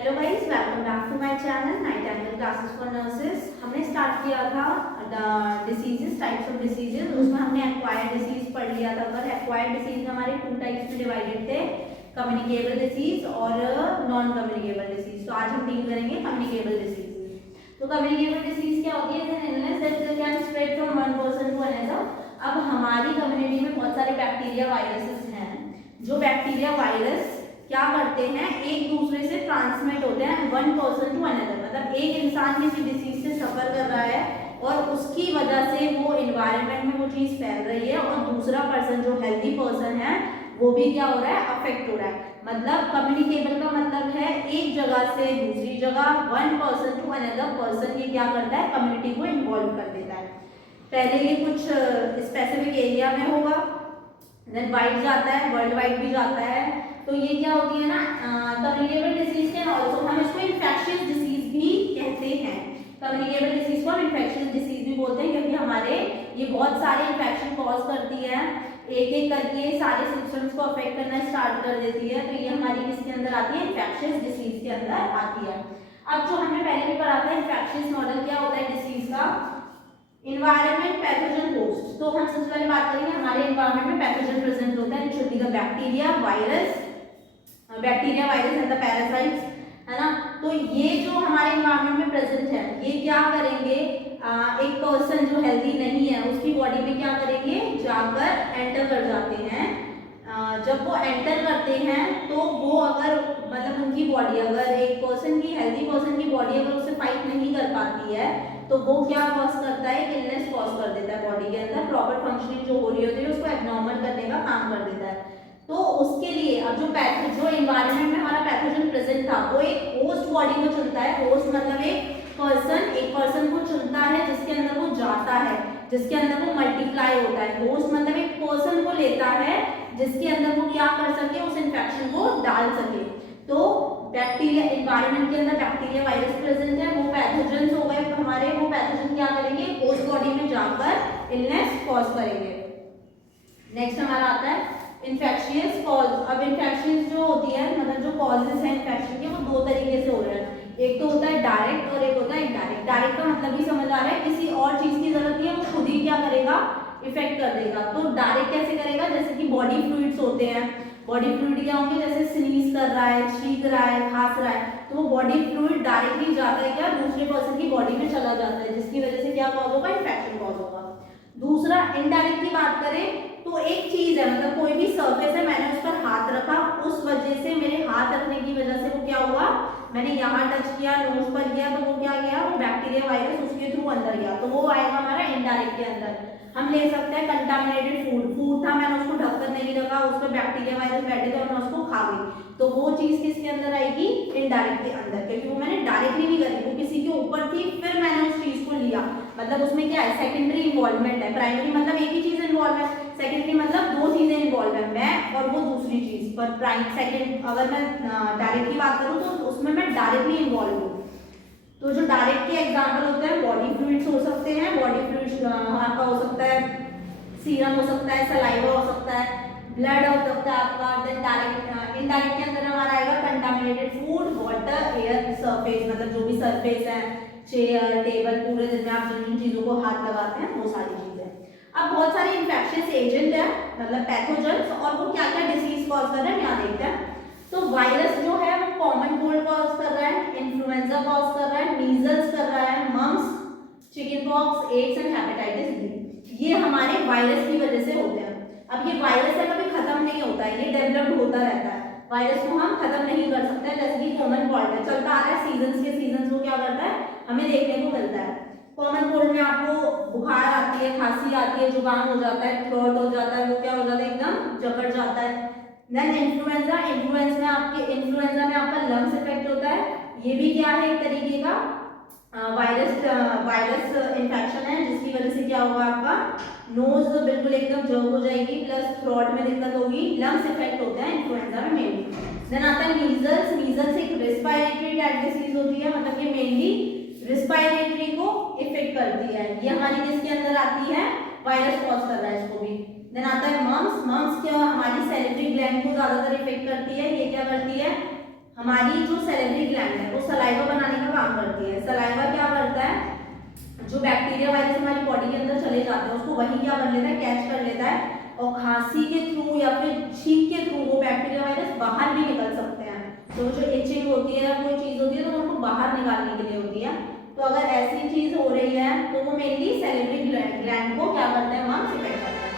Hello guys, welcome back to my channel Nightingale classes for nurses. हमने start किया था diseases, types of diseases. उसमें हमने acquired disease पढ़ लिया था। पर एक्वायर्ड डिसीज हमारे टू टाइप्स में डिवाइडेड थे, कम्युनिकेबल डिसीज और नॉन कम्युनिकेबल डिसीज। तो आज हम डील करेंगे कम्युनिकेबल डिसीज। तो कम्युनिकेबल डिसीज क्या होती है? An illness that can spread from one person to another. अब हमारी कम्युनिटी में बहुत सारे बैक्टीरिया वायरसेस हैं। जो बैक्टीरिया वायरस क्या करते हैं, एक दूसरे से ट्रांसमिट होते हैं वन पर्सन टू अनदर। मतलब एक इंसान किसी डिसीज से सफर कर रहा है और उसकी वजह से वो एनवायरनमेंट में वो चीज फैल रही है और दूसरा पर्सन जो हेल्दी पर्सन है वो भी क्या हो रहा है, अफेक्ट हो रहा है। मतलब कम्युनिकेबल का मतलब है एक जगह से दूसरी जगह, one person to another person. ये क्या करता है, कम्युनिटी को इन्वॉल्व कर देता है। पहले ये कुछ स्पेसिफिक एरिया में होगा, देन वाइड जाता है, वर्ल्ड वाइड भी जाता है। तो ये क्या होती है ना, कम्युनिकेबल डिसीज कैन ऑल्सो, हम इसको इन्फेक्शियस डिसीज भी कहते हैं। कम्युनिकेबल डिसीज को हम इन्फेक्शियस डिसीज भी बोलते हैं क्योंकि हमारे ये बहुत सारे इन्फेक्शन कॉज करती है। एक एक करके सारे सिस्टम्स को अफेक्ट करना स्टार्ट कर देती है। तो ये हमारी किसके अंदर आती है, इन्फेक्शियस डिसीज के अंदर आती है। अब जो हमने पहले भी पढ़ा था, इन्फेक्शियस मॉडल क्या होता है डिसीज का, इन्वायरमेंट, पैथोजन, होस्ट। तो हम सबसे पहले बात करेंगे हमारे इन्वायरमेंट में पैथोजन प्रेजेंट होता है। It should be the bacteria, virus, bacteria, virus and the parasites, है ना। तो ये जो हमारे इन्वायरमेंट में प्रेजेंट है, ये क्या करेंगे, एक पर्सन जो हेल्दी नहीं है उसकी बॉडी में क्या करेंगे, जाकर एंटर कर जाते हैं। जब वो एंटर करते हैं तो वो अगर मतलब उनकी बॉडी, अगर एक पर्सन की, हेल्दी पर्सन की बॉडी अगर उससे फाइट नहीं कर पाती है तो वो क्या कॉज करता है, इलनेस कॉज कर देता है बॉडी के अंदर। प्रॉपर फंक्शनिंग जो हो रही होती है उसको एब्नॉर्मल करने का काम कर देता है। तो उसके लिए अब जो एनवायरनमेंट में हमारा पैथोजन प्रेजेंट था वो एक होस्ट बॉडी को चुनता है। होस्ट मतलब एक पर्सन को चुनता है जिसके अंदर वो जाता है, जिसके अंदर वो मल्टीप्लाई होता है। होस्ट मतलब एक पर्सन को लेता है जिसके अंदर वो क्या कर सके, उस इन्फेक्शन को डाल सके। तो बैक्टीरिया, एनवायरनमेंट के अंदर बैक्टीरिया, वायरस प्रेजेंट है, वो पैथोजेंस हो गए हमारे। वो पैथोजन क्या करेंगे, होस्ट बॉडी में जाकर इलनेस कॉज करेंगे। नेक्स्ट हमारा आता है इन्फेक्शियस कॉज। अब इन्फेक्शन जो होती है, मतलब जो कॉजेस है इन्फेक्शन के, वो दो तरीके से हो रहे हैं। एक तो होता है डायरेक्ट और एक होता है इनडायरेक्ट। डायरेक्ट का मतलब भी समझ आ रहा है, किसी और चीज की जरूरत नहीं है, वो खुद ही क्या करेगा, इफेक्ट कर देगा। तो डायरेक्ट कैसे करेगा, जैसे कि बॉडी फ्लूइड्स होते हैं। बॉडी फ्लूइड क्या होंगे, जैसे स्नीज कर रहा है, छींक रहा है, खांस रहा है, तो वो बॉडी फ्लूइड डायरेक्टली जाकर क्या दूसरे पर्सन की बॉडी में चला जाता है, जिसकी वजह से क्या कॉज होगा, इन्फेक्शन कॉज होगा। दूसरा इनडायरेक्ट की बात करें तो एक चीज है, मतलब कोई भी सरफेस है, मैंने उस पर हाथ रखा, उस वजह से, मेरे हाथ रखने की वजह से वो क्या हुआ, मैंने यहाँ टच किया, नोज पर गया, तो वो क्या गया, वो बैक्टीरिया, वायरस उसके थ्रू अंदर गया, तो वो आएगा हमारा इनडायरेक्ट के अंदर। हम ले सकते हैं कंटामिनेटेड फूड था, मैंने उसको ढककर नहीं रखा, उस पर बैक्टीरिया, वायरस बैठे थे और मैं उसको खा गई, तो वो चीज किसके अंदर आएगी, इनडायरेक्ट के अंदर, क्योंकि वो मैंने डायरेक्टली नहीं करी, वो किसी के ऊपर थी, फिर मैंने उस चीज को लिया। मतलब उसमें क्या है, सेकेंडरी इन्वॉल्वमेंट है। प्राइमरी मतलब एक ही चीज इन्वॉल्व है, सेकेंडरी मतलब दो चीजें इन्वॉल्व है, मैं और वो दूसरी चीज। पर प्राइम सेकेंड, अगर मैं डायरेक्ट की बात करूँ तो उसमें मैं डायरेक्टली इन्वॉल्व हूँ। तो जो डायरेक्ट के एग्जाम्पल होते हैं, बॉडी फ्लूइड्स हो सकते हैं, बॉडी फ्लूइड्स आपका हो सकता है सीरम हो सकता है, सलाइवा हो सकता है, ब्लड हो सकता है आपका। देन डायरेक्ट, इनडायरेक्ट के अंदर हमारा आएगा contaminated food, water, air, surface, मतलब जो भी सरफेस है, चेयर, टेबल, पूरे दिन में आप जिन जिन चीजों को हाथ लगाते हैं वो सारी चीजें। अब बहुत सारे इन्फेक्शियस एजेंट है, मतलब पैथोजेंस, और वो क्या क्या डिसीज कॉज कर रहे हैं यहाँ देखते हैं। तो वायरस जो है वो कॉमन कोल्ड कॉज कर रहा है, इन्फ्लुएंजा कॉज कर रहा है, मीजल्स कर रहा है, mumps, chicken pox, AIDS and hepatitis B, ये हमारे वायरस की वजह से होते हैं। अब ये वायरस है, कभी खत्म नहीं होता है, ये डेवलप्ड होता रहता है। वायरस को हम खत्म नहीं कर सकते, जैसे कि कॉमन कोल्ड है, चलता आ रहा है, सीजन्स के सीजन्स वो क्या करता है, हमें देखने को मिलता है। कॉमन कोल्ड में आपको बुखार आती है, खांसी आती है, जुकाम हो जाता है, थ्रोट हो जाता है, वो क्या हो जाता है, एकदम जकड़ जाता है। देन इन्फ्लुएंजा, इन्फ्लुएंजा में आपका लंग्स इफेक्ट होता है, ये भी क्या है, एक तरीके का वायरस इन्फेक्शन है, जिसकी वजह से क्या होगा, आपका नोज बिल्कुल एकदम जर्क हो जाएगी, प्लस थ्रोट में दिक्कत होगी, लंग्स इफेक्ट होते हैं इन्फ्लुएंजा में मेनली। देन आता है मीजल्स। मीजल्स एक रेस्पिरेटरी ट्रैक्ट डिसीज होती है, मतलब ये मेनली रेस्पिरेटरी को इफेक्ट करती है। ये हमारी किसके अंदर आती है, वायरस कॉज कर रहा है इसको भी। देन आता है मम्स। मम्स क्या हमारी सैलिवरी ग्लैंड को ज्यादातर इफेक्ट करती है, ये क्या करती है, हमारी जो सैलिवरी ग्लैंड है वो सलाइवा बनाने का काम करती है। सलाइवा क्या करता है, जो बैक्टीरिया वायरस हमारी बॉडी के अंदर चले जाते हैं उसको वही क्या कर लेता है, कैच कर लेता है, और खांसी के थ्रू या फिर छींक के थ्रू वो बैक्टीरिया वायरस बाहर भी निकल सकते हैं। तो जो इचिंग होती है या कोई चीज़ होती है तो उनको बाहर निकालने के लिए होती है। तो अगर ऐसी चीज़ हो रही है तो वो मेनली सैलिवरी ग्लैंड को क्या करते हैं, वहाँ इफेक्ट करते हैं।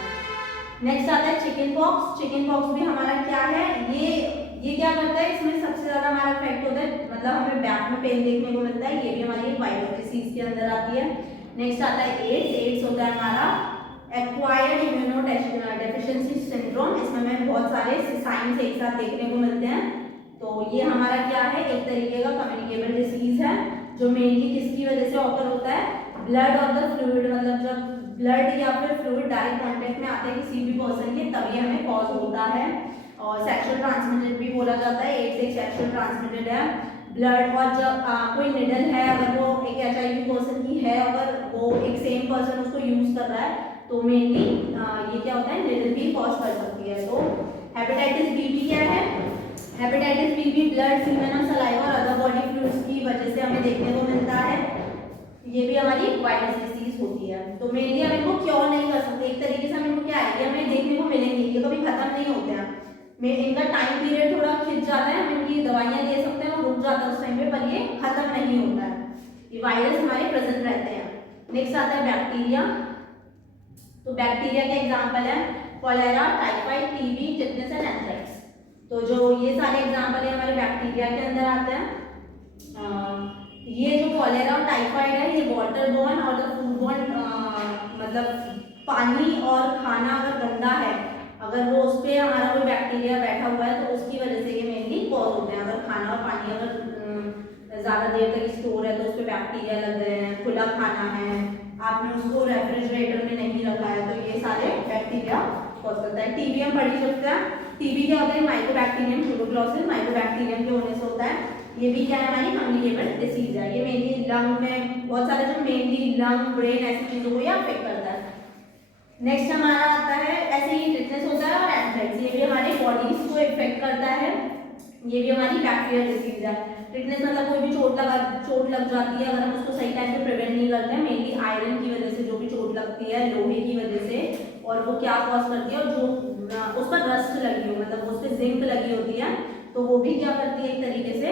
नेक्स्ट आता है चिकन पॉक्स। चिकन पॉक्स भी हमारा क्या है, ये क्या करता है, इसमें सबसे ज़्यादा हमारा इफेक्ट होता है, मतलब हमें बैक में पेन देखने को मिलता है। ये भी हमारी एक वायरल डिसीज के अंदर आती है। नेक्स्ट आता है एड्स। एड्स होता है हमारा एक्वायर्ड इम्यूनो डेफिशिएंसी सिंड्रोम। इसमें हमें बहुत सारे साइंस एक साथ देखने को मिलते हैं। तो ये हमारा क्या है, एक तरीके का कम्युनिकेबल डिसीज है जो मेनली किसकी वजह से ऑकर होता है, ब्लड और द फ्लूइड, मतलब जब ब्लड या फिर फ्लूइड डायरेक्ट कांटेक्ट में आते हैं किसी भी पर्सन के तभी हमें कॉज होता है। और सेक्सुअल ट्रांसमिटेड भी बोला जाता है, एड्स एक सेक्सुअल ट्रांसमिटेड है ब्लड। और जब कोई निडल है, अगर वो एक HIV पर्सन की है, अगर वो एक सेम पर्सन उसको यूज कर रहा है तो मेनली ये क्या होता है, निडल भी कॉज कर सकती है। तो हेपेटाइटिस बी भी क्या है, हेपेटाइटिस बी भी ब्लड, सीमेन और सलाइवा और अदर बॉडी फ्लूइड्स की वजह से हमें देखने को मिलता है। ये भी हमारी वायरस डिसीज होती है। तो मेनली हम इनको क्योर नहीं कर सकते, एक तरीके से हम इनको क्या है, ये हमें देखने को मिलेंगे, ये कभी खत्म नहीं होते हैं। इनका टाइम पीरियड थोड़ा खिंच जाता है, हम इनकी दवाइयाँ दे सकते हैं, वो रुक जाता है उस टाइम पे, पर ये खत्म नहीं होता है, ये वायरस हमारे प्रेजेंट रहते हैं। नेक्स्ट आता है बैक्टीरिया। तो बैक्टीरिया के एग्जाम्पल है cholera, typhoid, TB, tetanus and anthrax. तो जो ये सारे एग्जाम्पल है हमारे बैक्टीरिया के अंदर आते हैं। ये जो कॉलेरा और टाइफाइड है ये वाटर बॉर्न और फूड बॉर्न, मतलब पानी और खाना अगर गंदा है, अगर वो उस पर हमारा कोई बैक्टीरिया बैठा हुआ है तो उसकी वजह से ये मेनली कॉज होते हैं। अगर खाना और पानी अगर ज़्यादा देर तक स्टोर है तो उस पर बैक्टीरिया लग गए हैं, खुला खाना है, आपने उसको रेफ्रिजरेटर में नहीं रखा है, तो ये सारे बैक्टीरिया कॉज करता है। टीबी हम पढ़ ही सकते हैं। टीबी क्या होता है, माइकोबैक्टीरियम ट्यूबरकुलोसिस, माइकोबैक्टीरियम के होने से होता है। ये भी क्या है, हमारी कम्युनिकेबल डिसीज है। ये मेनली लंग में, बहुत सारे जो मेनली लंग, ब्रेन ऐसी चीज़ों को ये अफेक्ट करता है। नेक्स्ट हमारा आता है, ऐसे ही टिटनेस होता है और एंथ्रेक्स, ये भी हमारे बॉडीज को इफेक्ट करता है। ये भी हमारी बैक्टीरियल डिसीज है। टिटनेस मतलब कोई भी चोट लग जाती है, अगर हम उसको सही टाइम पे प्रिवेंट नहीं करते हैं, मेनली आयरन की वजह से जो भी चोट लगती है, लोहे की वजह से, और वो क्या कॉज करती है, और जो उस पर रस्ट लगी हो, मतलब उस पर जिंक लगी होती है, तो वो भी क्या करती है, एक तरीके से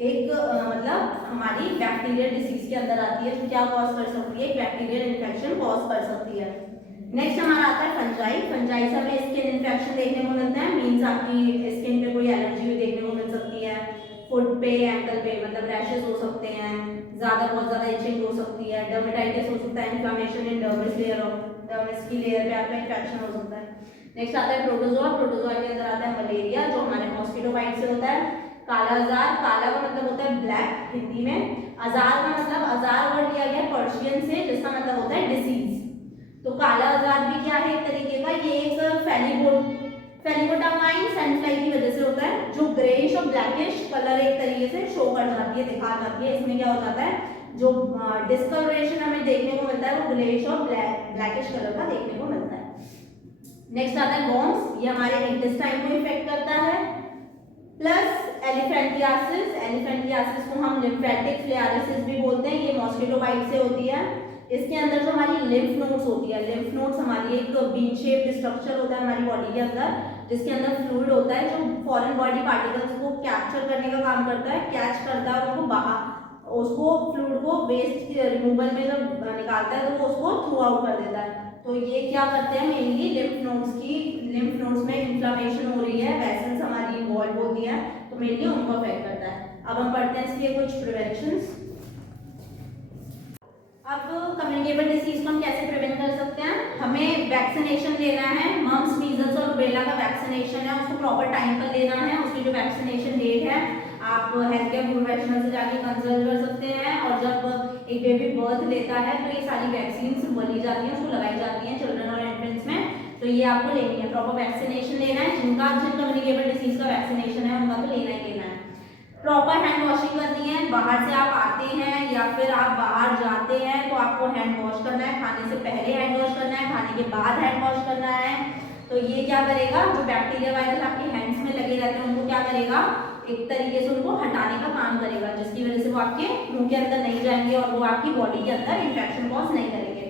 एक मतलब हमारी बैक्टीरियल डिसीज के अंदर आती है, जो क्या कॉज कर सकती है, बैक्टीरियल इन्फेक्शन कॉज कर सकती है। नेक्स्ट हमारा आता है फंजाई। फंजाई से हमें स्किन इन्फेक्शन देखने को मिलता है, मीन्स आपकी स्किन पे कोई एलर्जी भी देखने को मिल सकती है, फुट पे, एंकल पे, मतलब रैशेस हो सकते हैं, बहुत ज़्यादा इचिंग हो सकती है, डर्मेटाइटिस हो सकता है, inflammation in dermis layer of dermis की लेयर पे आपका इन्फेक्शन हो सकता है। नेक्स्ट आता है प्रोटोजोआ। प्रोटोजोआ के अंदर आता है मलेरिया, जो हमारे मॉस्किटो बाइट से होता है। काला आजार, काला का मतलब होता है ब्लैक हिंदी में, आजार का मतलब, आजार वर्ड लिया गया पर्शियन से, जिसका मतलब होता है डिसीज। तो काला आजार भी क्या है, एक तरीके का, ये एक फेलिकोटामाइन सैंडफ्लाई की वजह से होता है, जो ग्रेइश और ब्लैकिश कलर एक तरीके से शो कर जाती है, दिखा जाती है। इसमें क्या हो जाता है, जो डिस्कलरेशन हमें देखने को मिलता है वो ग्रेइश और ब्लैकिश कलर का देखने को मिलता है। नेक्स्ट आता है वॉर्म्स, ये हमारे इंटेस्टाइन को इफेक्ट करता है। प्लस एलिफेंटियासिस, एलिफेंटियासिस को हम लिम्फेटिक फ्लेयरिसिस भी बोलते हैं, ये मॉस्किटो बाइट से होती है। इसके अंदर जो हमारी लिम्फ नोड्स होती है, लिम्फ नोड्स हमारी एक बीन शेप्ड स्ट्रक्चर होता है हमारी बॉडी के अंदर, जिसके अंदर फ्लूइड होता है, जो फॉरेन बॉडी पार्टिकल्स को कैप्चर करने का काम करता है, कैच करता है, उनको बाहर, उसको फ्लूइड को वेस्ट रिमूवल में जब निकालता है तो वो उसको थ्रू आउट कर देता है। तो ये क्या करते हैं, मेनली लिम्फ नोड्स में इन्फ्लेमेशन हो रही है, वेसल्स हमारी इन्वॉल्व होती है, तो मेनली उनको अफेक्ट करता है। अब हम पढ़ते हैं इसके कुछ प्रिवेंशंस। अब कम्युनिकेबल डिसीज को हम कैसे प्रिवेंट कर सकते हैं, हमें वैक्सीनेशन लेना है। मम्स, मीजल्स और रूबेला का वैक्सीनेशन है, उसको प्रॉपर टाइम पर लेना है। उसकी जो वैक्सीनेशन डेट है आप हेल्थ केयर प्रोफेशनल से जाके कंसल्ट कर सकते हैं, और जब एक बेबी बर्थ लेता है तो ये सारी वैक्सीन बोली जाती हैं, उसको लगाई जाती हैं चिल्ड्रन और इन्फेंट्स में, तो ये आपको लेनी है, प्रॉपर वैक्सीनेशन लेना है। जिन कम्युनिकेबल डिसीज का वैक्सीनेशन है उनका तो लेना ही लेना है। प्रॉपर हैंड वॉशिंग करनी है, बाहर से आप आते हैं या फिर आप बाहर जाते हैं तो आपको हैंड वॉश करना है, खाने से पहले हैंड वॉश करना है, खाने के बाद हैंड वॉश करना है। तो ये क्या करेगा, जो बैक्टीरिया वायरस आपके हैंड्स में लगे रहते हैं उनको क्या करेगा, एक तरीके से उनको हटाने का काम करेगा, जिसकी वजह से वो आपके मुंह के अंदर नहीं जाएंगे और वो आपकी बॉडी के अंदर इन्फेक्शन कॉज नहीं करेंगे।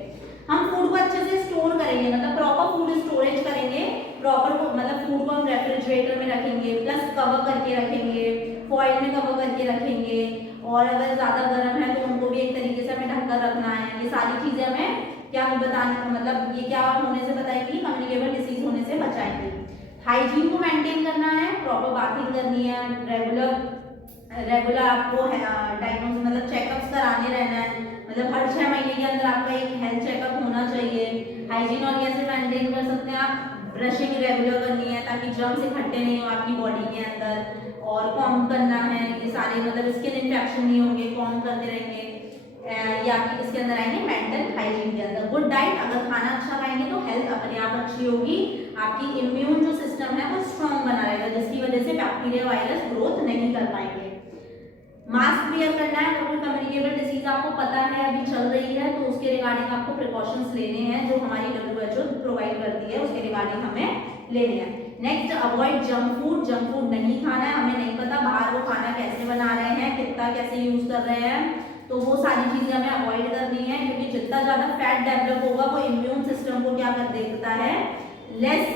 हम फूड को अच्छे से स्टोर करेंगे, मतलब प्रॉपर फूड स्टोरेज करेंगे, प्रॉपर मतलब फूड को हम रेफ्रिजरेटर में रखेंगे, प्लस कवर करके रखेंगे, फॉइल में कवर करके रखेंगे, और अगर ज़्यादा गर्म है तो उनको भी एक तरीके से हमें ढककर रखना है। ये सारी चीज़ें हमें क्या बताने, मतलब ये क्या होने से बताएंगी, कम्युनिकेबल डिसीज होने से बचाएंगी। हाइजीन को मेंटेन करना है, प्रॉपर बाथिंग करनी है, रेगुलर आपको डायग्नोसिस मतलब चेकअप्स कराने रहना है, मतलब हर 6 महीने के अंदर आपका एक हेल्थ चेकअप होना चाहिए। हाइजीन और कैसे मेंटेन कर सकते हैं आप, ब्रशिंग रेगुलर करनी है ताकि जर्म्स इकट्ठे नहीं हो आपकी बॉडी के अंदर, और कॉम्ब करना है, ये सारे मतलब स्किन इन्फेक्शन नहीं होंगे, कॉम्ब करते रहेंगे, या कि इसके अंदर आएंगे मेंटल हाइजीन के अंदर। गुड डाइट, अगर खाना अच्छा खाएंगे तो हेल्थ अपने आप अच्छी होगी, आपकी इम्यून जो सिस्टम है वो स्ट्रॉन्ग बना रहेगा, जिसकी वजह से बैक्टीरिया वायरस ग्रोथ नहीं कर पाएंगे। मास्क वेयर करना है, अगर कम्युनिकेबल डिसीज आपको पता है अभी चल रही है तो उसके रिगार्डिंग आपको प्रिकॉशंस लेने हैं, जो हमारी WHO प्रोवाइड करती है उसके रिगार्डिंग हमें लेने हैं। Next, avoid junk food, junk food नहीं खाना है, हमें नहीं पता बाहर वो खाना कैसे बना रहे हैं, कितना कैसे यूज कर रहे हैं, तो वो सारी चीजें हमें अवॉइड करनी है, क्योंकि जितना ज्यादा फैट डेवलप होगा वो इम्यून सिस्टम को क्या कर देता है, लेस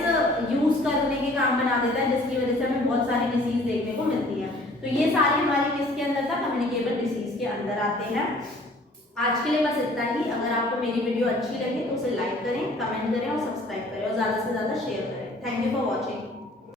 यूज करने के काम बना देता है, जिसकी वजह से हमें बहुत सारी डिसीज देखने को मिलती है। तो ये सारे हमारे किसके अंदर था, कम्युनिकेबल डिसीज के अंदर आते हैं। आज के लिए बस इतना ही। अगर आपको मेरी वीडियो अच्छी लगे तो उसे लाइक करें, कमेंट करें और सब्सक्राइब करें, और ज़्यादा से ज़्यादा शेयर करें। Thank you for watching.